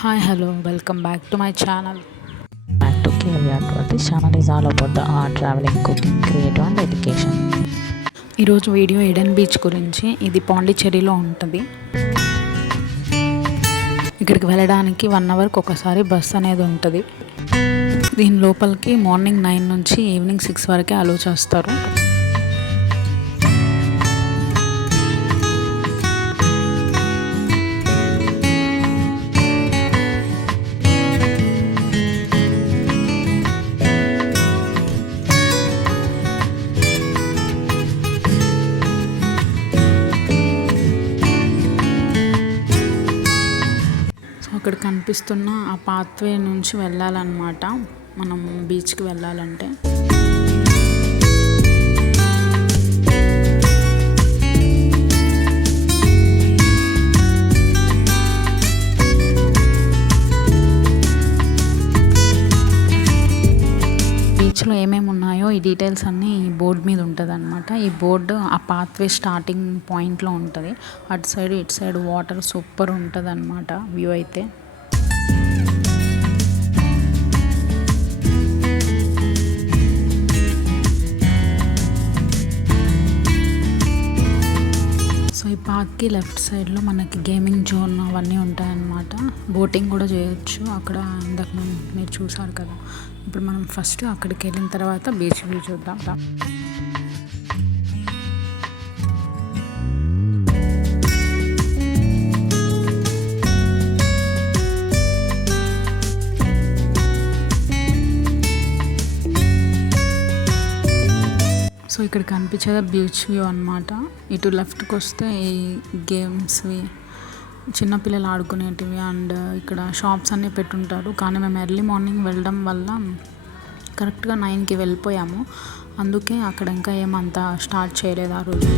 Hi, hello, welcome back to my channel. Back to Career. This channel is all about the art, traveling, cooking, creative and education. ఈరోజు video Aiden beach గురించి. ఇది పాండిచ్చేరిలో ఉంటుంది. ఇక్కడికి వెళ్ళడానికి 1 అవర్కి ఒకసారి బస్ అనేది ఉంటుంది. దీని లోపలికి మార్నింగ్ 9 నుంచి ఈవినింగ్ 6 వరకే అలో చేస్తారు. అక్కడ కనిపిస్తున్న ఆ పాత్వే నుంచి వెళ్ళాలన్నమాట మనం బీచ్కి వెళ్ళాలంటే. బీచ్లో ఏమేమి ఉన్నాయో ఈ డీటెయిల్స్ అన్నీ ఈ బోర్డు మీద ఉంటుంది అనమాట. ఈ బోర్డు ఆ పాత్వే స్టార్టింగ్ పాయింట్లో ఉంటుంది. అటు సైడ్ ఇటు సైడ్ వాటర్ సూపర్ ఉంటుంది అనమాట వ్యూ అయితే. సో ఈ పార్క్కి లెఫ్ట్ సైడ్లో మనకి గేమింగ్ జోన్ అవన్నీ ఉంటాయన్నమాట. బోటింగ్ కూడా చేయొచ్చు అక్కడ. ఇందాక మీరు చూసారు కదా. ఇప్పుడు మనం ఫస్ట్ అక్కడికి వెళ్ళిన తర్వాత బీచ్ వ్యూ చూద్దాం. సో ఇక్కడ కనిపించేది బీచ్ వ్యూ అనమాట. ఇటు లెఫ్ట్కి వస్తే ఈ గేమ్స్వి చిన్నపిల్లలు ఆడుకునేటివి అండ్ ఇక్కడ షాప్స్ అన్నీ పెట్టుంటారు. కానీ మేము ఎర్లీ మార్నింగ్ వెళ్ళడం వల్ల కరెక్ట్గా 9కి వెళ్ళిపోయాము. అందుకే అక్కడ ఇంకా ఏమంతా స్టార్ట్ చేయలేదు ఆ రోజు.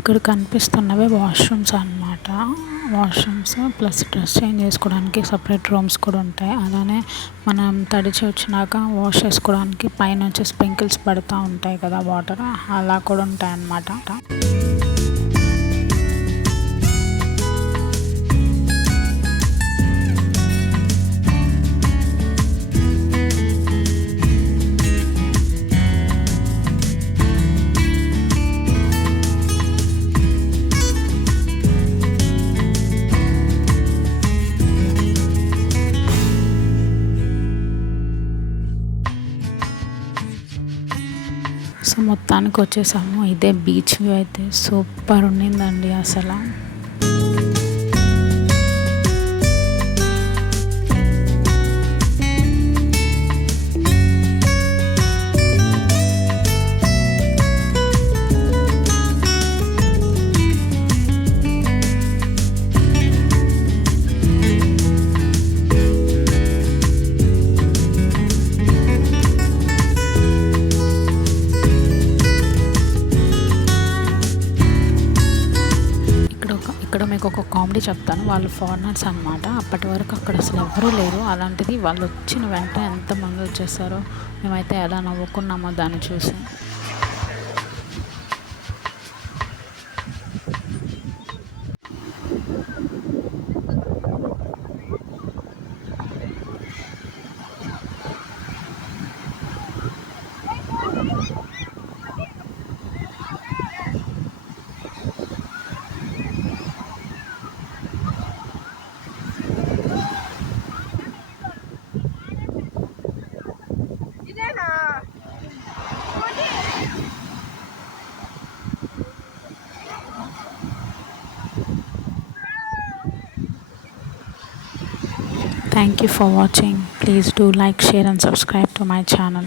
ఇక్కడ కనిపిస్తున్నవే వాష్రూమ్స్ అన్నమాట. వాష్రూమ్స్ ప్లస్ డ్రెస్ చేంజ్ చేసుకోవడానికి సపరేట్ రూమ్స్ కూడా ఉంటాయి. అలానే మనం తడిచి వచ్చినాక వాష్ చేసుకోవడానికి పైన వచ్చి స్ప్రింకిల్స్ పడుతూ ఉంటాయి కదా వాటర్, అలా కూడా ఉంటాయి అన్నమాట. సో మొత్తానికి వచ్చేసాము. ఇదే బీచ్ వ్యూ అయితే సూపర్ ఉండిందండి అసలు. ఇక్కడ మీకు ఒక కామెడీ చెప్తాను. వాళ్ళు ఫారినర్స్ అనమాట. అప్పటి వరకు అక్కడ అసలు ఎవరూ లేరు. అలాంటిది వాళ్ళు వచ్చిన వెంటనే ఎంతమంది వచ్చేసారో. మేమైతే ఎలా నవ్వుకున్నామో దాన్ని చూసి. Thank you for watching. Please do like, share and subscribe to my channel.